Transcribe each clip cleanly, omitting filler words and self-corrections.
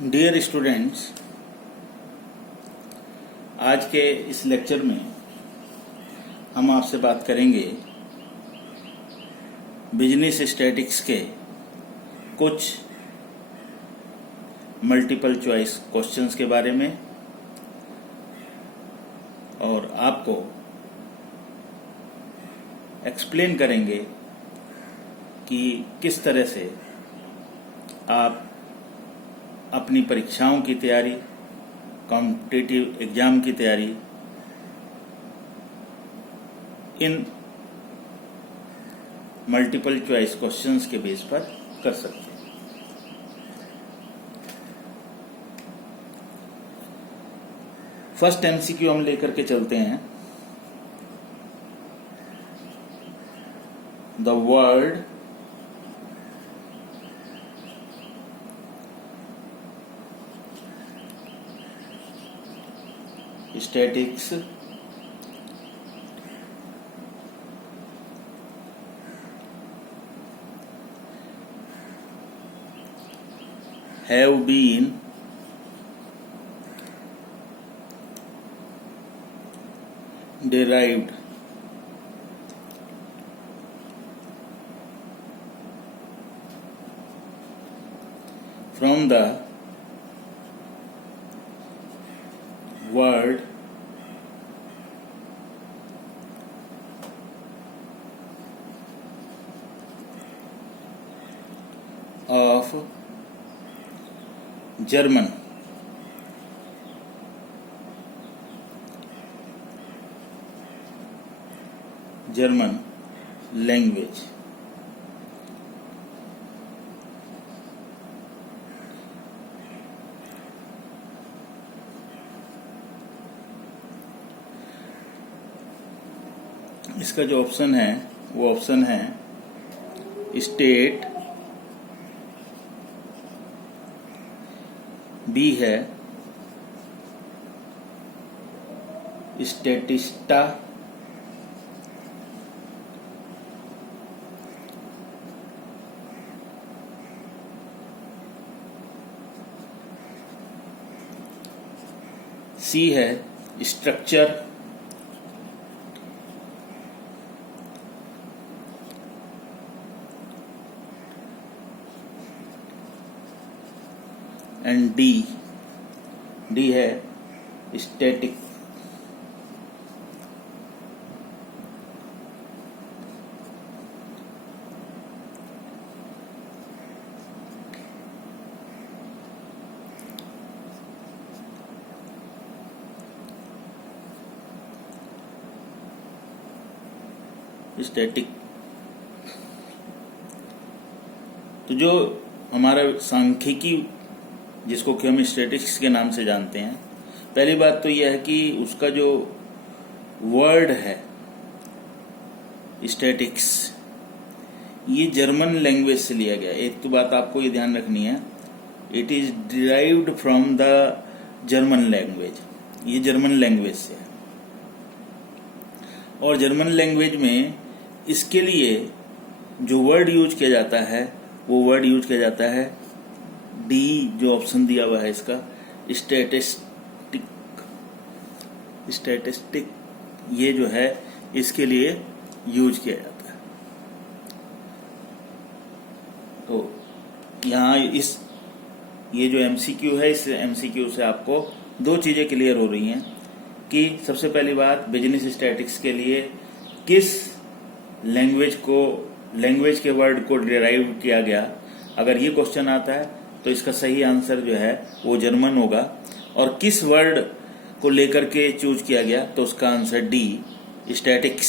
Dear students, आज के इस लेक्चर में हम आपसे बात करेंगे बिजनेस स्टैटिक्स के कुछ मल्टीपल चॉइस क्वेश्चंस के बारे में और आपको एक्सप्लेन करेंगे कि किस तरह से आप अपनी परीक्षाओं की तैयारी, कॉम्पिटिटिव एग्जाम की तैयारी इन मल्टीपल चॉइस क्वेश्चंस के बेस पर कर सकते हैं। फर्स्ट एमसीक्यू हम लेकर के चलते हैं। The word statics have been derived from the word of German language. इसका जो ऑप्शन है वो ऑप्शन है स्टेट, बी है स्टेटिस्टा, सी है स्ट्रक्चर, एंड डी है स्टैटिक। स्टैटिक तो जो हमारा सांख्यिकी, जिसको कि हम स्टैटिस्टिक्स के नाम से जानते हैं, पहली बात तो यह है कि उसका जो वर्ड है स्टैटिक्स, ये जर्मन लैंग्वेज से लिया गया। एक तो बात आपको ये ध्यान रखनी है, it is derived from the German language, ये जर्मन लैंग्वेज से है। और जर्मन लैंग्वेज में इसके लिए जो वर्ड यूज किया जाता है वो वर्ड यूज किया जाता है डी, जो ऑप्शन दिया हुआ है इसका, स्टैटिस्टिक, ये जो है इसके लिए यूज किया जाता है। तो यहाँ ये जो एमसीक्यू है, इस एमसीक्यू से आपको दो चीजें क्लियर हो रही हैं कि सबसे पहली बात, बिजनेस स्टैटिक्स के लिए किस लैंग्वेज के वर्ड को डिराइव किया गया। अगर ये क्वेश्चन आता है तो इसका सही आंसर जो है वो जर्मन होगा, और किस वर्ड को लेकर के चूज किया गया तो उसका आंसर डी, स्टैटिक्स।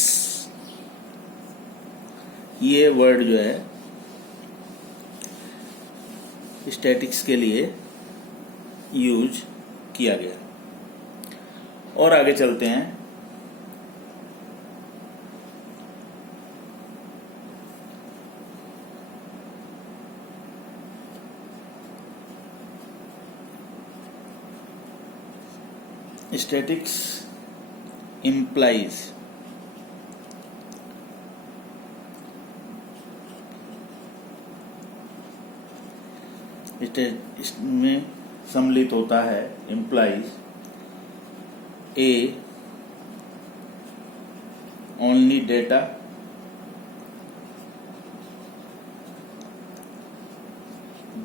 ये वर्ड जो है स्टैटिक्स के लिए यूज किया गया। और आगे चलते हैं। Statics implies इसमें सम्मिलित होता है, implies A only data,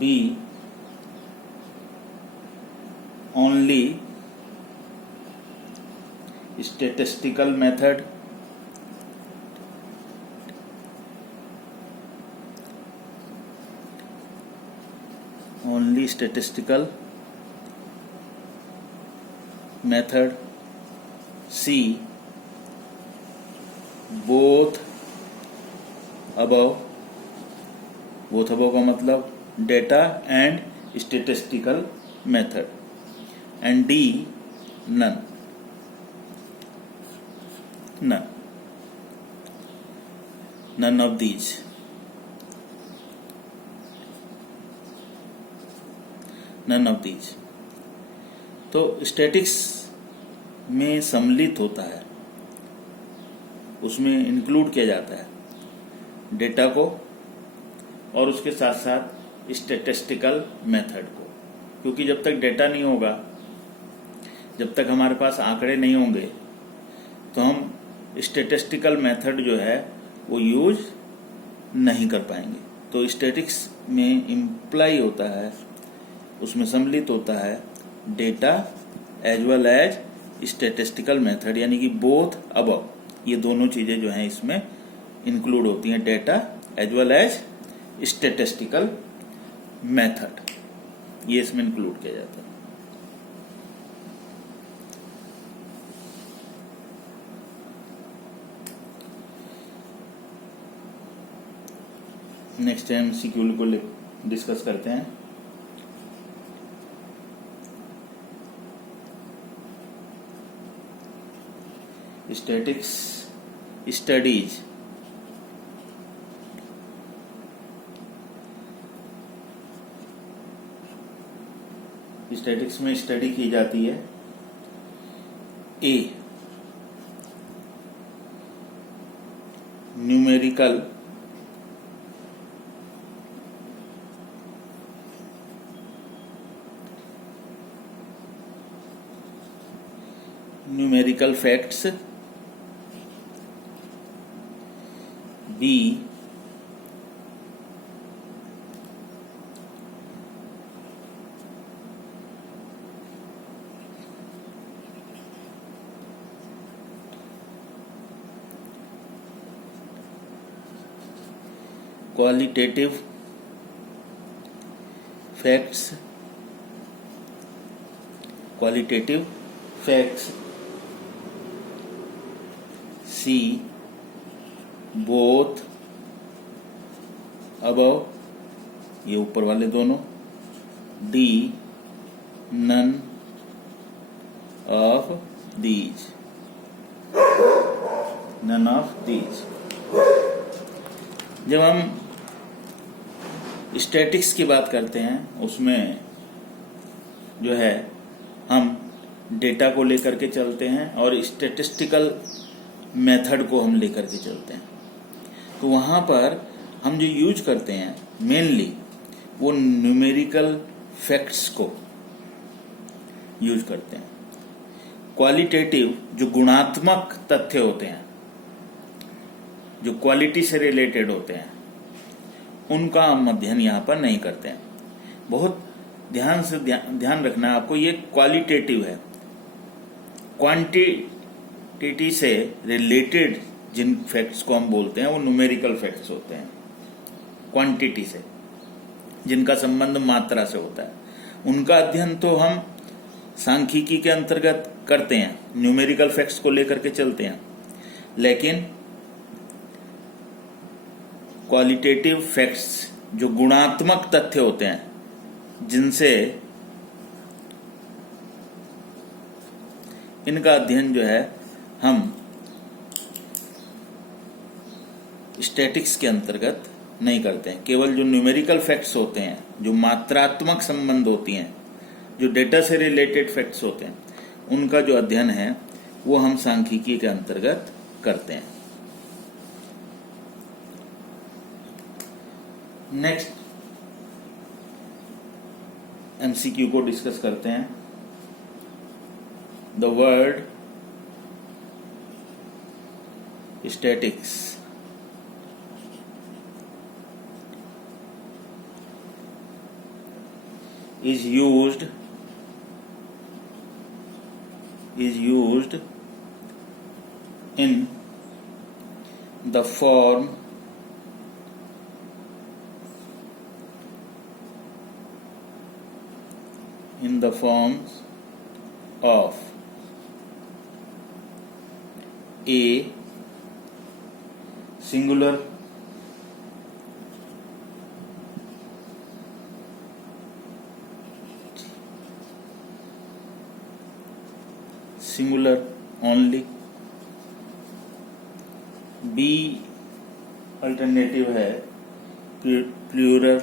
B only statistical method, only statistical method, C both above, both above का मतलब data and statistical method, and D none, none of these. None of these. तो statics में सम्मिलित होता है, उसमें इंक्लूड किया जाता है डेटा को और उसके साथ साथ स्टैटिस्टिकल मेथड को, क्योंकि जब तक डेटा नहीं होगा, जब तक हमारे पास आंकड़े नहीं होंगे, तो हम स्टैटिस्टिकल मेथड जो है वो यूज नहीं कर पाएंगे। तो स्टैटिक्स में इम्प्लाई होता है, उसमें सम्मिलित होता है data as well as statistical method, यानी कि बोथ अबव, ये दोनों चीजें जो हैं इसमें इंक्लूड होती हैं, data as well as statistical method, ये इसमें इंक्लूड किया जाता है। नेक्स्ट टाइम सीक्यूल को डिस्कस करते हैं। स्टैटिक्स स्टडीज, स्टैटिक्स में स्टडी की जाती है A numerical facts, B qualitative facts, C both above, ये ऊपर वाले दोनों, डी नन ऑफ दीज, जब हम स्टैटिक्स की बात करते हैं, उसमें जो है हम डेटा को लेकर के चलते हैं और स्टैटिस्टिकल मेथड को हम लेकर के चलते हैं। तो वहाँ पर हम जो यूज करते हैं मेनली वो न्यूमेरिकल फैक्ट्स को यूज करते हैं। क्वालिटेटिव जो गुणात्मक तथ्य होते हैं, जो क्वालिटी से रिलेटेड होते हैं, उनका हम अध्ययन यहाँ पर नहीं करते हैं। बहुत ध्यान रखना है आपको, ये क्वालिटेटिव है। क्वांटिटी से रिलेटेड जिन फैक्ट्स को हम बोलते हैं वो न्यूमेरिकल फैक्ट्स होते हैं। क्वांटिटी से जिनका संबंध मात्रा से होता है, उनका अध्ययन तो हम सांख्यिकी के अंतर्गत करते हैं, न्यूमेरिकल फैक्ट्स को लेकर के चलते हैं। लेकिन क्वालिटेटिव फैक्ट्स जो गुणात्मक तथ्य होते हैं, जिनसे इनका अध्ययन जो है हम स्टैटिक्स के अंतर्गत नहीं करते हैं। केवल जो न्यूमेरिकल फैक्ट्स होते हैं, जो मात्रात्मक संबंध होती हैं, जो डेटा से रिलेटेड फैक्ट्स होते हैं, उनका जो अध्ययन है वो हम सांख्यिकी के अंतर्गत करते हैं। नेक्स्ट, एमसीक्यू को डिस्कस करते हैं। The word statics is used in the forms of a singular only, B alternative है plural,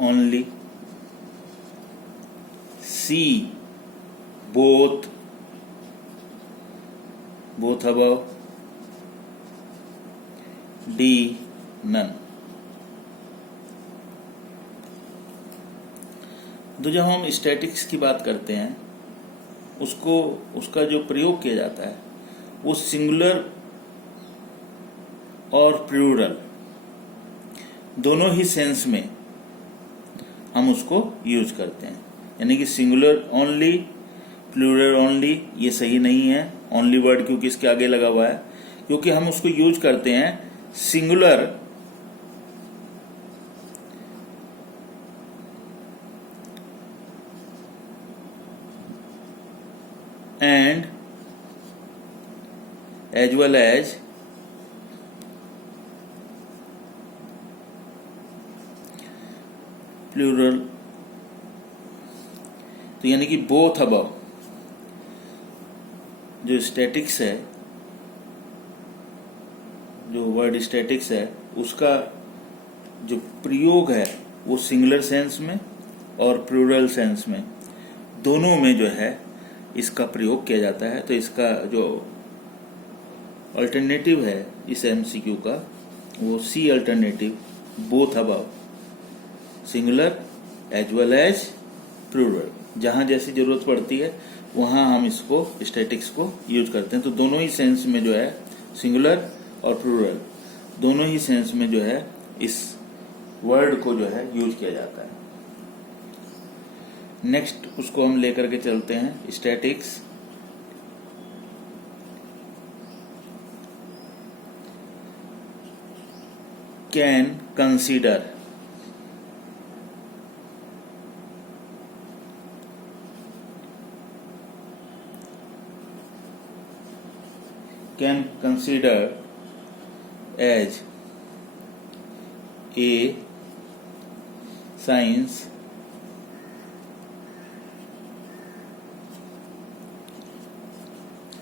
only, C both above, D none। तो जब हम स्टैटिक्स की बात करते हैं उसका जो प्रयोग किया जाता है वो सिंगुलर और प्लूरल दोनों ही सेंस में हम उसको यूज करते हैं। यानी कि सिंगुलर ओनली, प्लूरल ओनली ये सही नहीं है, ओनली वर्ड क्योंकि इसके आगे लगा हुआ है, क्योंकि हम उसको यूज करते हैं singular and as well as plural. तो यानी कि बोथ अबव जो स्टैटिक्स है, जो वर्ड स्टैटिक्स है उसका जो प्रयोग है वो सिंगुलर सेंस में और प्लूरल सेंस में दोनों में जो है इसका प्रयोग किया जाता है। तो इसका जो अल्टरनेटिव है इस एमसीक्यू का वो C alternative, both above, singular as well as plural. जहां जैसी जरूरत पड़ती है वहां हम इसको स्टैटिक्स को यूज करते हैं। तो दोनों ही सेंस में जो है सिंगुलर और प्लूरल दोनों ही सेंस में जो है इस वर्ड को जो है यूज किया जाता है। नेक्स्ट उसको हम लेकर के चलते हैं statics. Can consider, can consider as a science,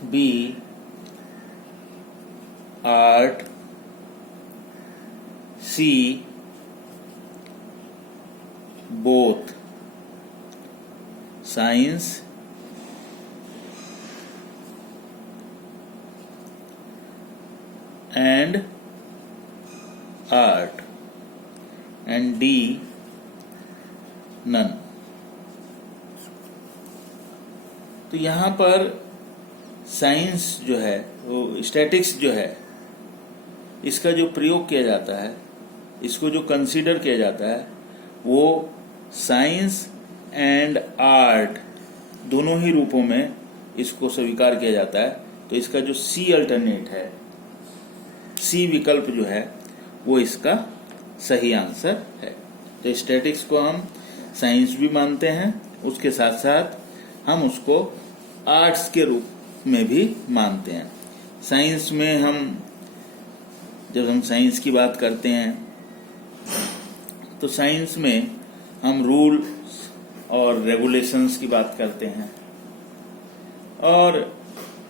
B art, C both science and art, and D none। तो यहाँ पर साइंस जो है वो स्टैटिक्स जो है इसका जो प्रयोग किया जाता है, इसको जो कंसीडर किया जाता है वो साइंस एंड आर्ट दोनों ही रूपों में इसको स्वीकार किया जाता है। तो इसका जो सी अल्टरनेट है, सी विकल्प जो है वो इसका सही आंसर है। तो स्टैटिक्स को हम साइंस भी मानते हैं, उसके साथ साथ हम उसको आर्ट्स के रूप में भी मानते हैं। साइंस में जब हम साइंस की बात करते हैं तो साइंस में हम रूल्स और रेगुलेशंस की बात करते हैं और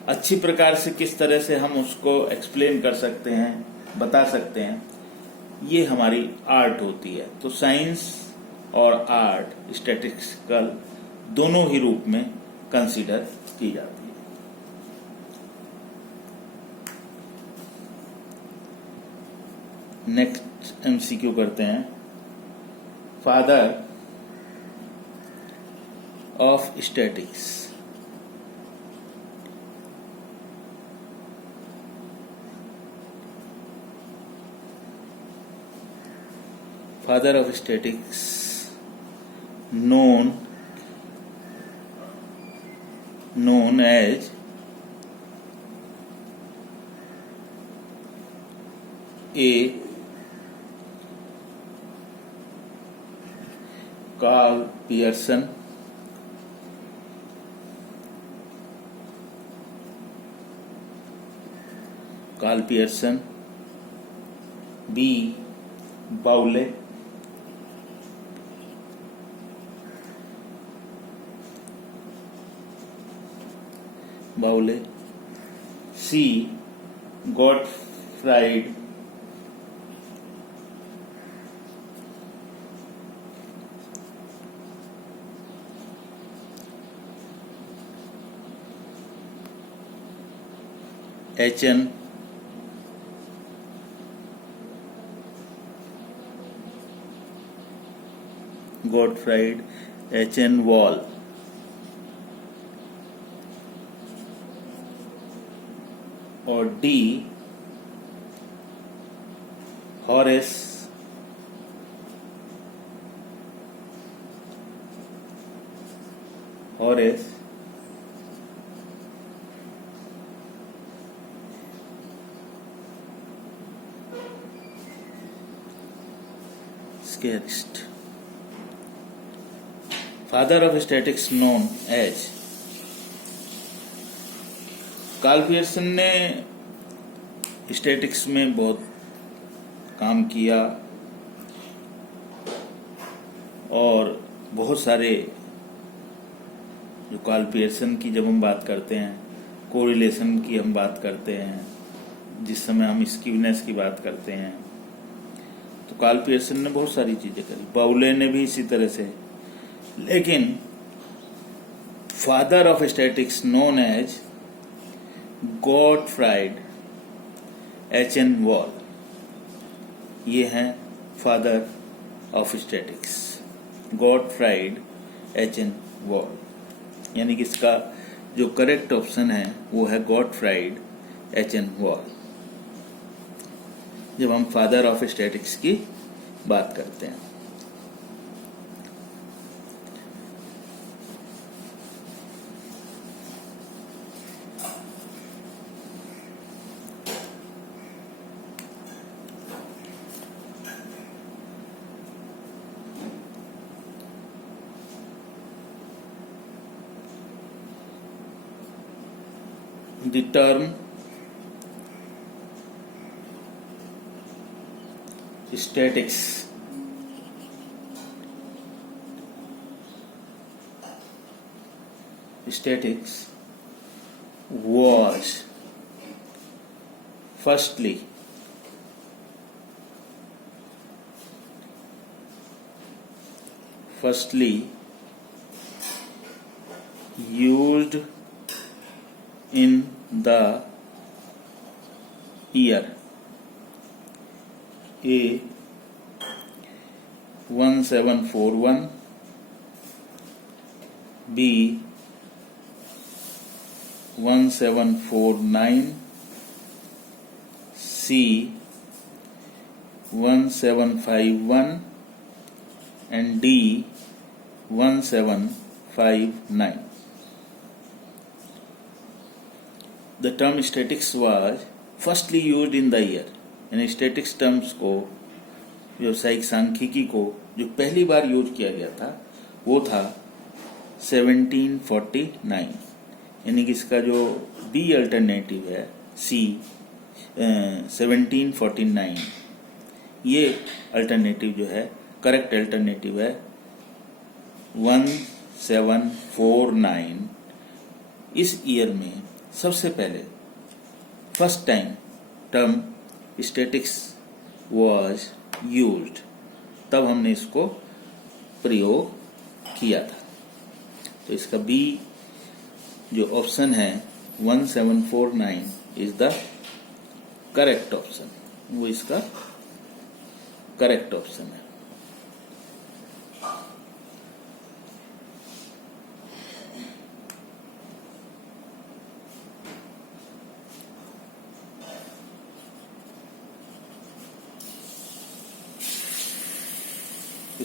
अच्छी प्रकार से किस तरह से हम उसको एक्सप्लेन कर सकते हैं, बता सकते हैं, ये हमारी आर्ट होती है। तो साइंस और आर्ट स्टैटिस्टिकल दोनों ही रूप में कंसीडर की जाती है। नेक्स्ट एमसीक्यू करते हैं। Father of statics. Father of statics, known as A. Carl Pearson, B. Bowley, C. Gottfried H.N. Wall, और D. Horace Scarist. Father of statics known as Karl Pearson ने स्टैटिक्स में बहुत काम किया और बहुत सारे जो कार्ल पियर्सन की जब हम बात करते हैं, कोरिलेशन की हम बात करते हैं, जिस समय हम स्कीवनेस की बात करते हैं, तो कार्ल पियर्सन ने बहुत सारी चीजें करी। बाउले ने भी इसी तरह से। लेकिन father of statics known as Gottfried H.N. Wall, ये हैं father of statics, Gottfried H.N. Wall. यानी कि इसका जो करेक्ट ऑप्शन है वो है गॉटफ्राइड H.N. वॉल, जब हम फादर ऑफ स्टैटिक्स की बात करते हैं। The term statics was firstly used in the year A 1741, B 1749, C 1751 and D 1759. The term statics was firstly used in the year. यानी स्टैटिक्स टर्म्स को, व्यावसायिक सांख्यिकी को जो पहली बार यूज किया गया था वो था 1749। यानी कि इसका जो बी अल्टरनेटिव है सी 1749, ये अल्टरनेटिव जो है करेक्ट अल्टरनेटिव है 1749। इस ईयर में सबसे पहले first time term statics was used, तब हमने इसको प्रयोग किया था। तो इसका बी जो ऑप्शन है 1749 इज द करेक्ट ऑप्शन, वो इसका करेक्ट ऑप्शन है।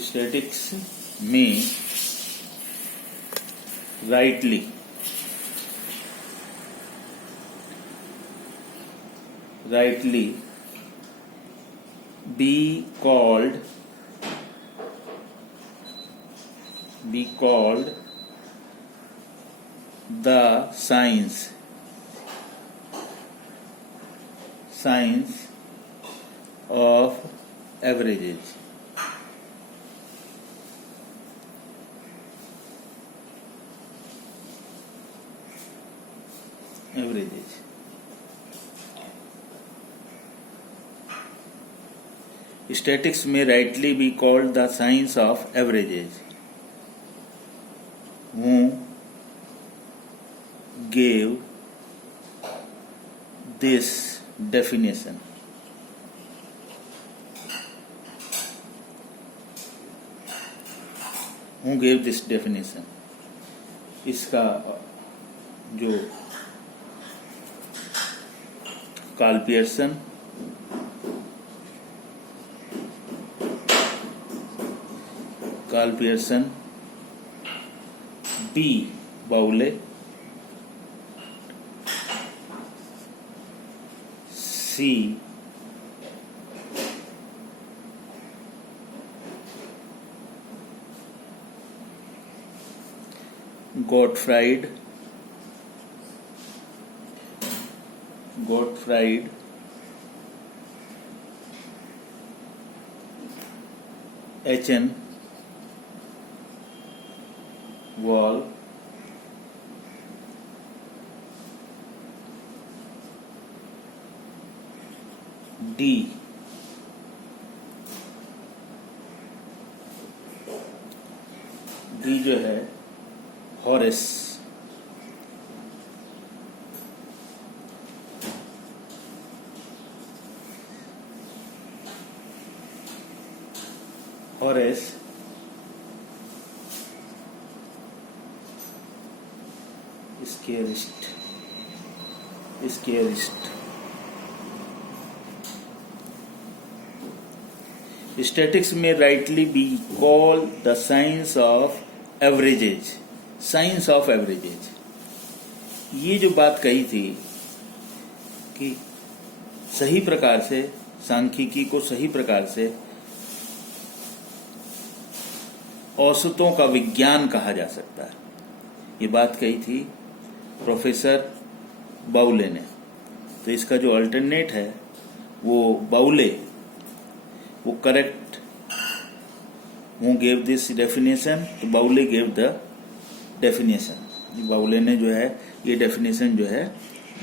स्टैटिक्स में rightly be called the science of averages। Statics में rightly be called the science of averages. Who gave this definition. Who gave this definition, इसका जो Karl Pearson, B बाउले, सी Gottfried H.N. Wall, D जो है Horace. स्केरिस्ट। Statics में rightly be call the science of averages. Science of averages, ये जो बात कही थी कि सही प्रकार से सांख्यिकी को सही प्रकार से औसतों का विज्ञान कहा जा सकता है, ये बात कही थी प्रोफेसर बाउले ने। तो इसका जो अल्टरनेट है वो बाउले, वो correct. Who gave this definition, तो बाउले गेव द डेफिनेशन। बाउले ने जो है ये डेफिनेशन जो है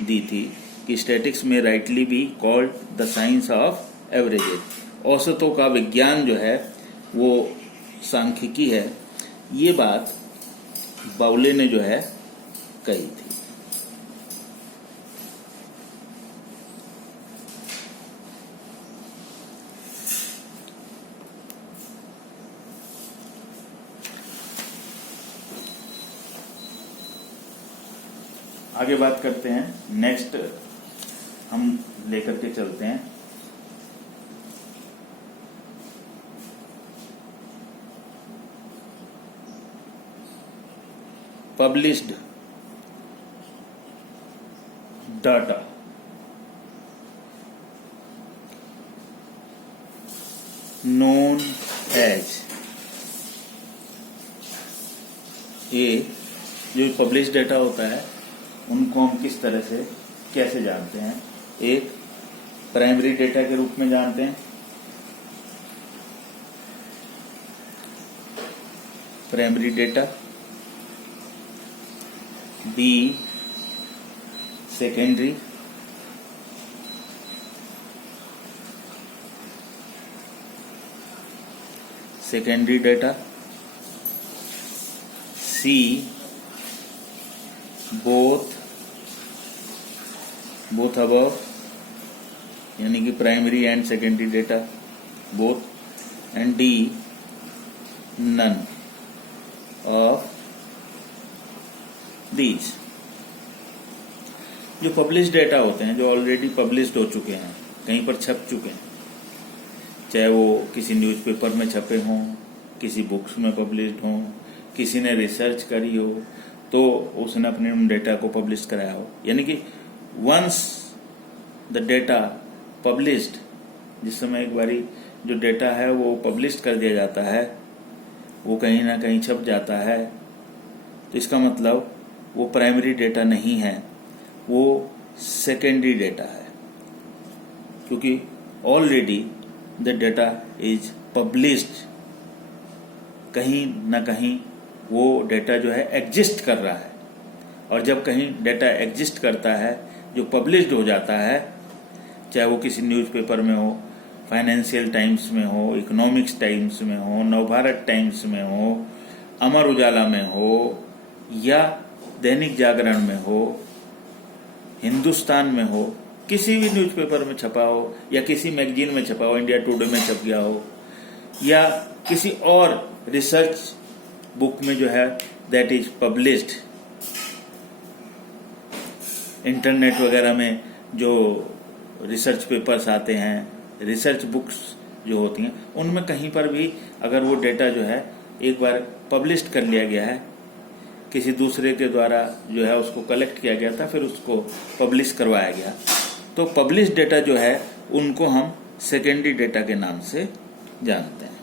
दी थी कि स्टैटिक्स में rightly be called the science of averages. औसतों का विज्ञान जो है वो सांख्यिकी है, ये बात बाउले ने जो है कही थी। आगे बात करते हैं, नेक्स्ट हम लेकर के चलते हैं पब्लिश्ड डाटा। नोन एज, ये जो पब्लिश डाटा होता है उनको हम किस तरह से कैसे जानते हैं? एक प्राइमरी डेटा के रूप में जानते हैं, primary data. B secondary, secondary data. C both above, यानी कि primary and secondary data both. and D, none of these। जो पब्लिश डेटा होते हैं, जो ऑलरेडी पब्लिश्ड हो चुके हैं, कहीं पर छप चुके हैं, चाहे वो किसी न्यूज़पेपर में छपे हों, किसी बुक्स में पब्लिश्ड हों, किसी ने रिसर्च करी हो तो उसने अपने डेटा को पब्लिश कराया हो, यानी कि वंस द डेटा पब्लिश्ड, जिस समय एक बारी जो डेटा है वो पब्लिश कर दिया जाता है, वो कहीं ना कहीं छप जाता है, तो इसका मतलब वो प्राइमरी डेटा नहीं है, वो सेकेंडरी डेटा है, क्योंकि already the data is published. कहीं ना कहीं वो डेटा जो है एग्जिस्ट कर रहा है, और जब कहीं डेटा एग्जिस्ट करता है, जो पब्लिश्ड हो जाता है, चाहे वो किसी न्यूज़पेपर में हो, फाइनेंशियल टाइम्स में हो, इकोनॉमिक्स टाइम्स में हो, नवभारत टाइम्स में हो, अमर उजाला में हो, या दैनिक जागरण में हो, हिंदुस्तान में हो, किसी भी न्यूज़पेपर में छपा हो, या किसी मैगजीन में छपा हो, इंडिया टुडे में छप गया हो, या किसी और रिसर्च बुक में जो है दैट इज पब्लिश्ड। इंटरनेट वगैरह में जो रिसर्च पेपर्स आते हैं, रिसर्च बुक्स जो होती हैं, उनमें कहीं पर भी अगर वो डेटा जो है एक बार पब्लिश्ड कर लिया गया है, किसी दूसरे के द्वारा जो है उसको कलेक्ट किया गया था, फिर उसको पब्लिश करवाया गया, तो पब्लिश डेटा जो है उनको हम सेकेंडरी डेटा के नाम से जानते हैं।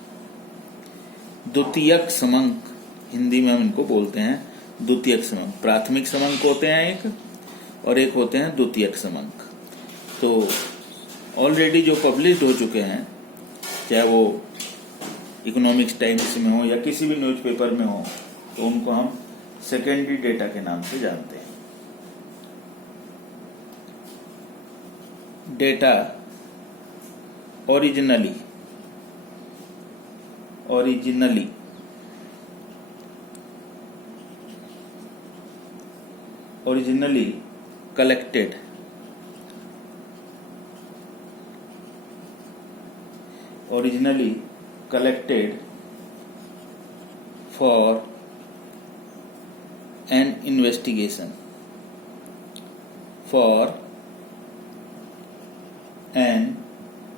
द्वितीयक समंक, हिंदी में हम इनको बोलते हैं द्वितीयक समंक। प्राथमिक समंक होते हैं एक, और एक होते हैं द्वितीयक समंक। तो ऑलरेडी जो पब्लिश्ड हो चुके हैं, चाहे वो इकोनॉमिक्स टाइम्स में हो या किसी भी न्यूज़पेपर में हो, तो उनको हम सेकेंडरी डेटा के नाम से जानते हैं। Data originally collected for an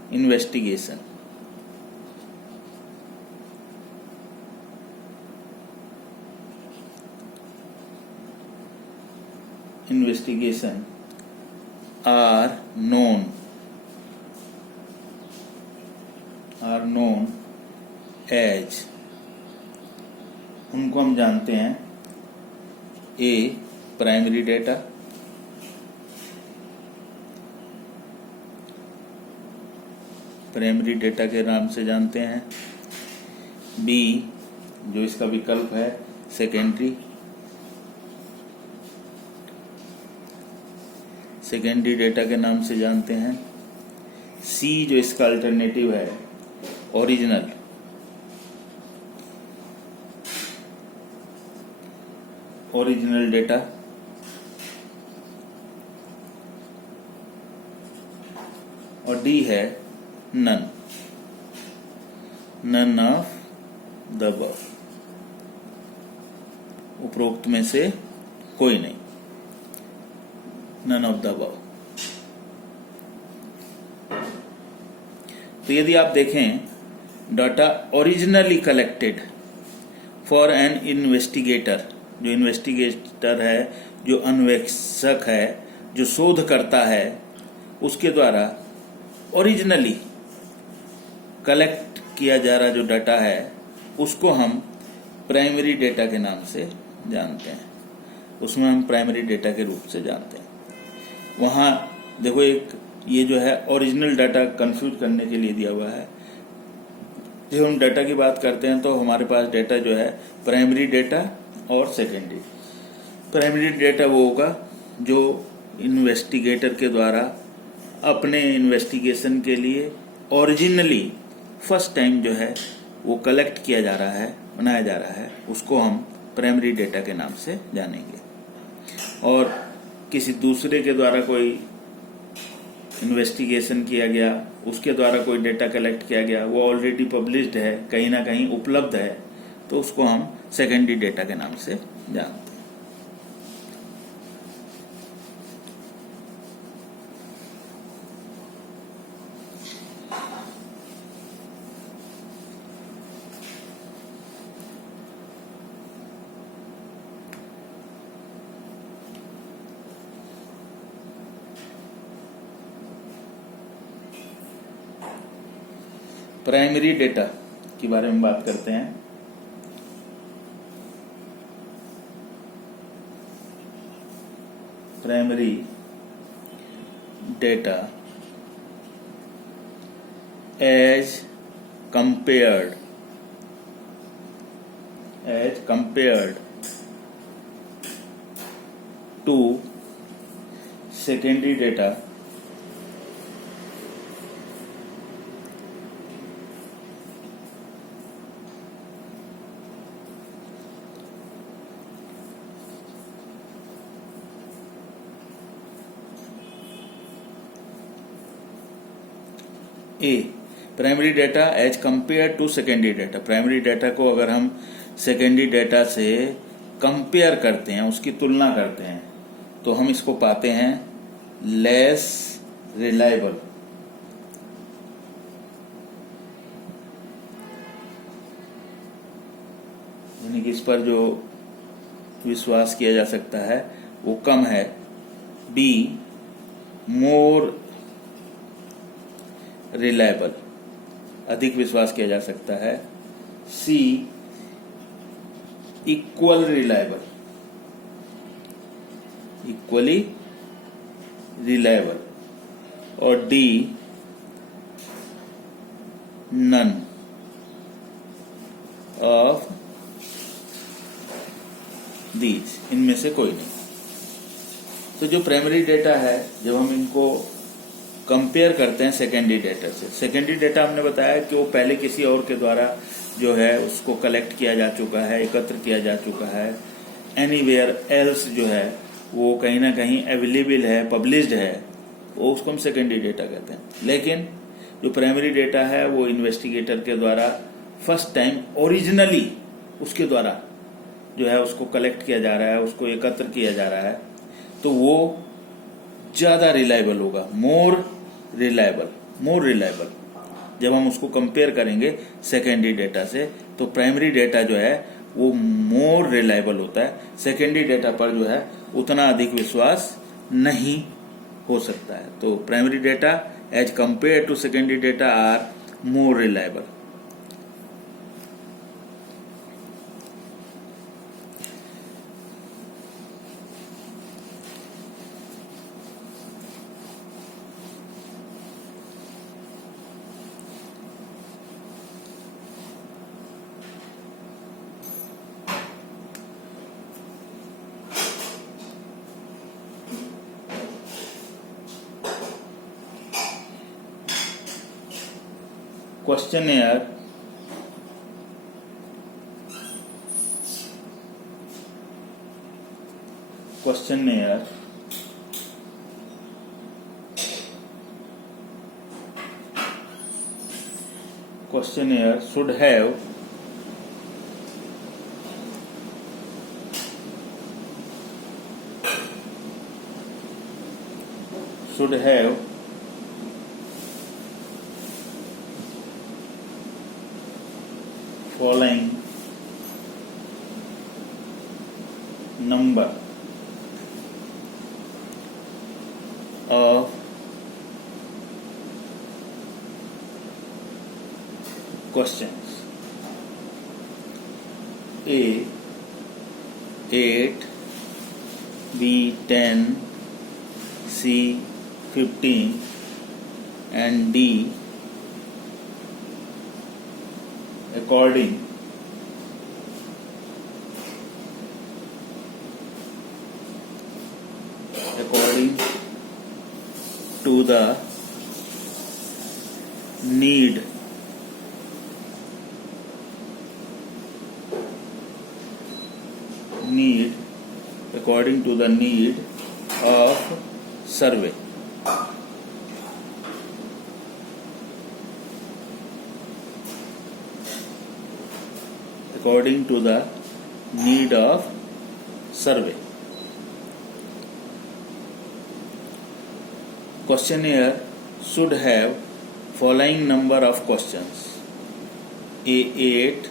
investigation, investigation are known as, उनको हम जानते हैं ए प्राइमरी डेटा, के नाम से जानते हैं, बी जो इसका विकल्प है सेकेंडरी डेटा के नाम से जानते हैं, सी जो इसका अल्टरनेटिव है ओरिजिनल डेटा, और डी है नन ऑफ द अबव, उपरोक्त में से कोई नहीं, नन ऑफ द अबव। तो यदि आप देखें, data originally collected for an investigator, जो इन्वेस्टिगेटर है, जो अन्वेषक है, जो शोध करता है, उसके द्वारा ओरिजिनली कलेक्ट किया जा रहा जो डाटा है, उसको हम प्राइमरी डेटा के नाम से जानते हैं, उसमें हम प्राइमरी डेटा के रूप से जानते हैं। वहाँ देखो, एक ये जो है ओरिजिनल डाटा कंफ्यूज करने के लिए दिया हुआ है। जब हम डाटा की बात करते हैं तो हमारे पास डाटा जो है प्राइमरी डेटा और सेकेंडरी। प्राइमरी डेटा वो होगा जो इन्वेस्टिगेटर के द्वारा अपने इन्वेस्टिगेशन के लिए ओरिजिनली फर्स्ट टाइम जो है वो कलेक्ट किया जा रहा है, बनाया जा रहा है, उसको हम प्राइमरी डेटा के नाम से जानेंगे। और किसी दूसरे के द्वारा कोई इन्वेस्टिगेशन किया गया, उसके द्वारा कोई डेटा कलेक्ट किया गया, वो ऑलरेडी पब्लिश्ड है, कहीं ना कहीं उपलब्ध है, तो उसको हम सेकेंडरी डेटा के नाम से जानते हैं। प्राइमरी डेटा के बारे में बात करते हैं। Primary data as compared to secondary data A. Primary data as compare to secondary data. Primary data को अगर हम सेकेंडरी डेटा से कंपेयर करते हैं, उसकी तुलना करते हैं, तो हम इसको पाते हैं लेस रिलायबल। यानी कि इस पर जो विश्वास किया जा सकता है वो कम है। बी, मोर रिलायबल, अधिक विश्वास किया जा सकता है। सी, इक्वल रिलायबल, इक्वली रिलायबल। और डी, नन ऑफ दीज, इनमें से कोई नहीं। तो जो प्राइमरी डेटा है, जब हम इनको कंपेयर करते हैं सेकेंडरी डेटा से, सेकेंडरी डेटा हमने बताया कि वो पहले किसी और के द्वारा जो है उसको कलेक्ट किया जा चुका है, एकत्र किया जा चुका है, एनीवेयर एल्स जो है वो कहीं ना कहीं अवेलेबल है, पब्लिश्ड है, वो उसको हम सेकेंडरी डेटा कहते हैं। लेकिन जो प्राइमरी डेटा है वो इन्वेस्टिगेटर के द्वारा फर्स्ट टाइम ओरिजिनली उसके द्वारा जो है उसको कलेक्ट किया जा रहा है, उसको एकत्र किया जा रहा है, तो वो ज्यादा रिलायबल होगा, मोर रिलायबल। जब हम उसको कंपेयर करेंगे सेकेंडरी डेटा से, तो प्राइमरी डेटा जो है वो मोर रिलायबल होता है, सेकेंडरी डेटा पर जो है उतना अधिक विश्वास नहीं हो सकता है। तो primary data as compare to secondary data are more reliable. questionnaire should have following number of questions: A 8, B 10, C 15, and D according to the need according to the need of survey। according to the need of survey. Questionnaire should have following number of questions: A8,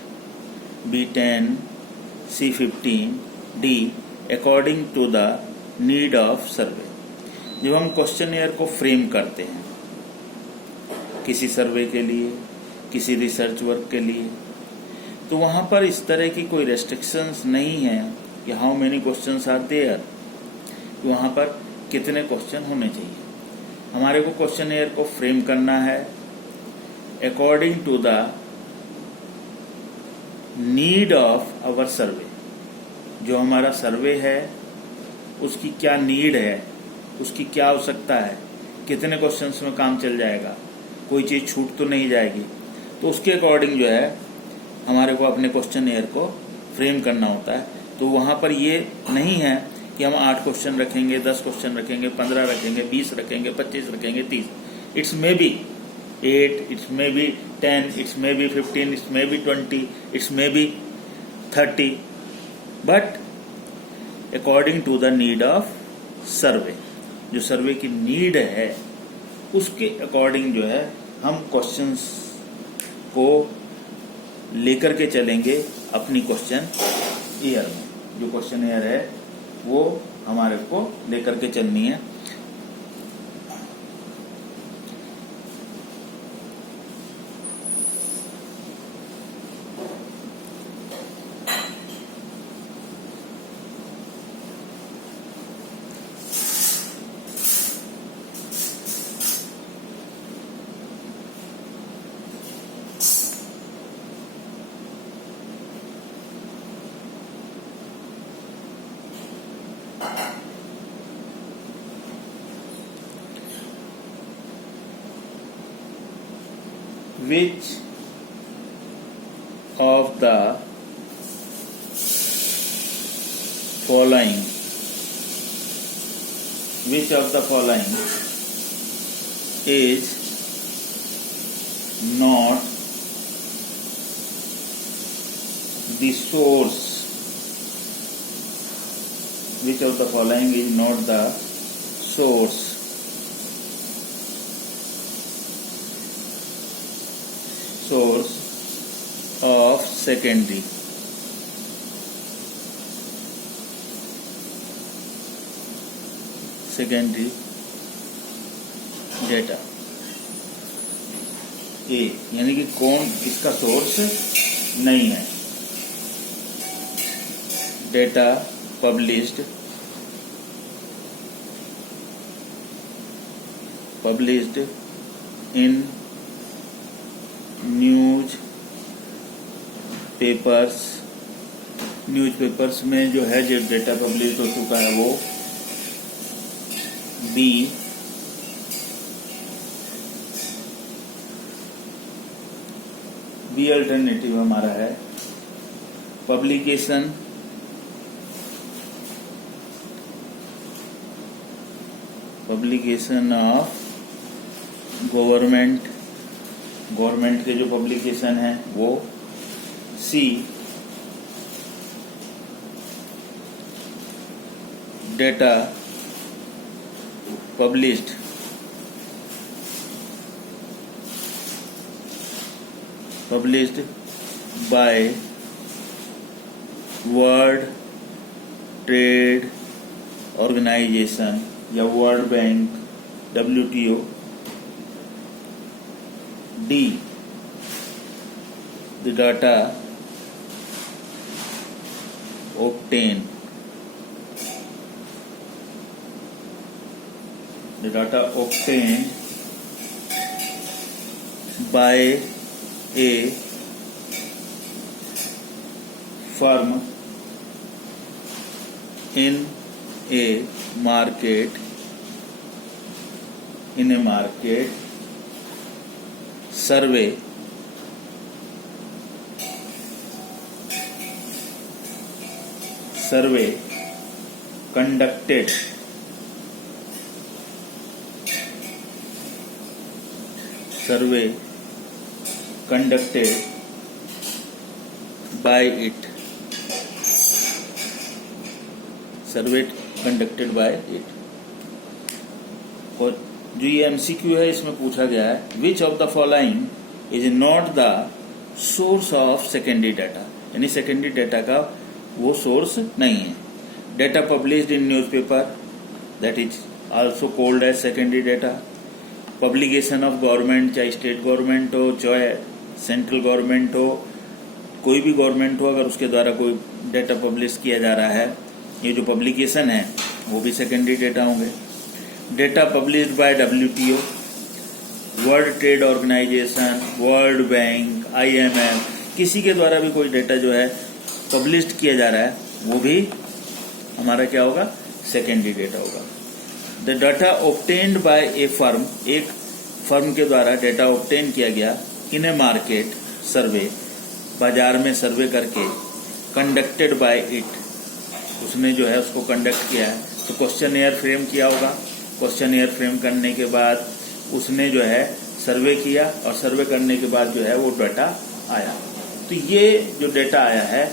B10, C15, D according to the need of survey. जब हम questionnaire को frame करते हैं किसी सर्वे के लिए, किसी research work के लिए, तो वहाँ पर इस तरह की कोई रेस्ट्रिक्शंस नहीं है कि how many questions are there, कि वहाँ पर कितने क्वेश्चन होने चाहिए. हमारे को क्वेश्चनियर को फ्रेम करना है according to the need of our survey. जो हमारा सर्वे है उसकी क्या नीड है, उसकी क्या आवश्यकता है, कितने क्वेश्चंस में काम चल जाएगा, कोई चीज़ छूट तो नहीं जाएगी. तो उसके अकॉर्डिंग जो है हमारे को अपने क्वेश्चनियर को फ्रेम करना होता है. तो वहाँ पर ये नहीं है कि हम 8 क्वेश्चन रखेंगे, 10 क्वेश्चन रखेंगे, 15 रखेंगे, 20 रखेंगे, 25 रखेंगे, 30. It's may be 8, it's may be 10, it's may be 15, it's may be 20, it's may be 30, but according to the need of survey. जो सर्वे की नीड है उसके अकॉर्डिंग जो है हम क्वेश्चंस को लेकर के चलेंगे अपनी क्वेश्चन ईयर में. जो क्वेश्चन ईयर है वो हमारे को लेकर के चलनी है. Which of the following is not the source? Which of the following is not the source of secondary data. A यानी कि कौन इसका सोर्स नहीं है. डेटा पब्लिश्ड इन न्यूज़पेपर्स में जो है जो डेटा पब्लिश हो चुका है वो. बी अल्टरनेटिव हमारा है पब्लिकेशन ऑफ गवर्नमेंट के जो पब्लिकेशन है वो. C data published by World Trade Organization या World Bank WTO. D the data obtained by a firm in a market survey conducted by it, survey conducted by it. और जो ये MCQ है इसमें पूछा गया है which of the following is not the source of secondary data, यानी secondary data का वो सोर्स नहीं है। Data published in newspaper, that is also called as secondary data. Publication of government, चाहे स्टेट गवर्नमेंट हो चाहे सेंट्रल गवर्नमेंट हो, कोई भी गवर्नमेंट हो, अगर उसके द्वारा कोई डाटा पब्लिश किया जा रहा है, ये जो पब्लिकेशन है वो भी सेकेंडरी डाटा होंगे। Data published by WTO, World Trade Organization, World Bank, IMF, किसी के द्वारा भी कोई डेटा जो है पब्लिश्ड किया जा रहा है वो भी हमारा क्या होगा, सेकेंडरी डेटा होगा। The data obtained by A firm, एक फर्म के द्वारा डेटा ऑब्टेन किया गया इन ए मार्केट सर्वे, बाजार में सर्वे करके, कंडक्टेड बाय इट, उसने जो है उसको कंडक्ट किया है, तो क्वेश्चन एयर फ्रेम किया होगा। क्वेश्चन एयर फ्रेम करने के बाद उसने जो है सर्वे किया और सर्वे करने के बाद जो है वो डाटा आया। तो ये जो डेटा आया है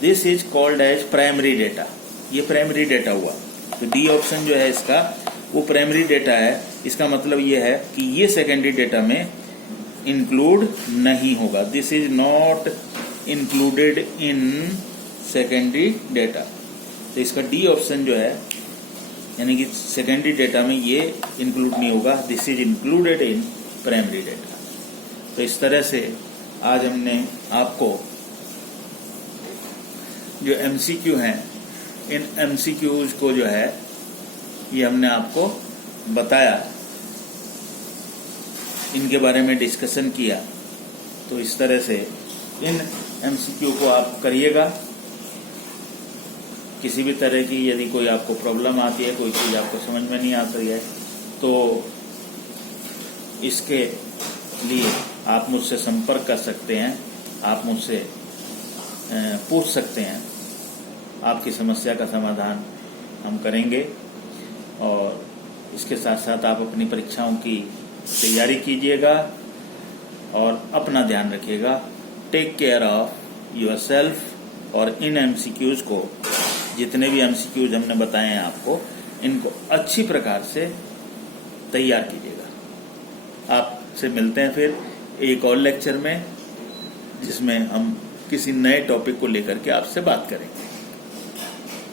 this is called as primary data, ये प्राइमरी डेटा हुआ। तो डी ऑप्शन जो है इसका वो प्राइमरी डेटा है। इसका मतलब ये है कि ये सेकेंडरी डेटा में इंक्लूड नहीं होगा, this is not included in secondary data. तो इसका डी ऑप्शन जो है यानी कि सेकेंडरी डेटा में ये इंक्लूड नहीं होगा, this is included in primary data. तो इस तरह से आज हमने आपको जो एमसीक्यू हैं, इन एमसीक्यूज को जो है ये हमने आपको बताया, इनके बारे में डिस्कशन किया। तो इस तरह से इन एमसीक्यू को आप करिएगा। किसी भी तरह की यदि कोई आपको प्रॉब्लम आती है, कोई चीज़ आपको समझ में नहीं आती है, तो इसके लिए आप मुझसे संपर्क कर सकते हैं, आप मुझसे पूछ सकते हैं, आपकी समस्या का समाधान हम करेंगे। और इसके साथ साथ आप अपनी परीक्षाओं की तैयारी कीजिएगा और अपना ध्यान रखिएगा। Take care of yourself. और इन एमसीक्यूज को, जितने भी एमसीक्यूज हमने बताए हैं आपको, इनको अच्छी प्रकार से तैयार कीजिएगा। आपसे मिलते हैं फिर एक और लेक्चर में, जिसमें हम किसी नए टॉपिक को लेकर के आपसे बात करेंगे।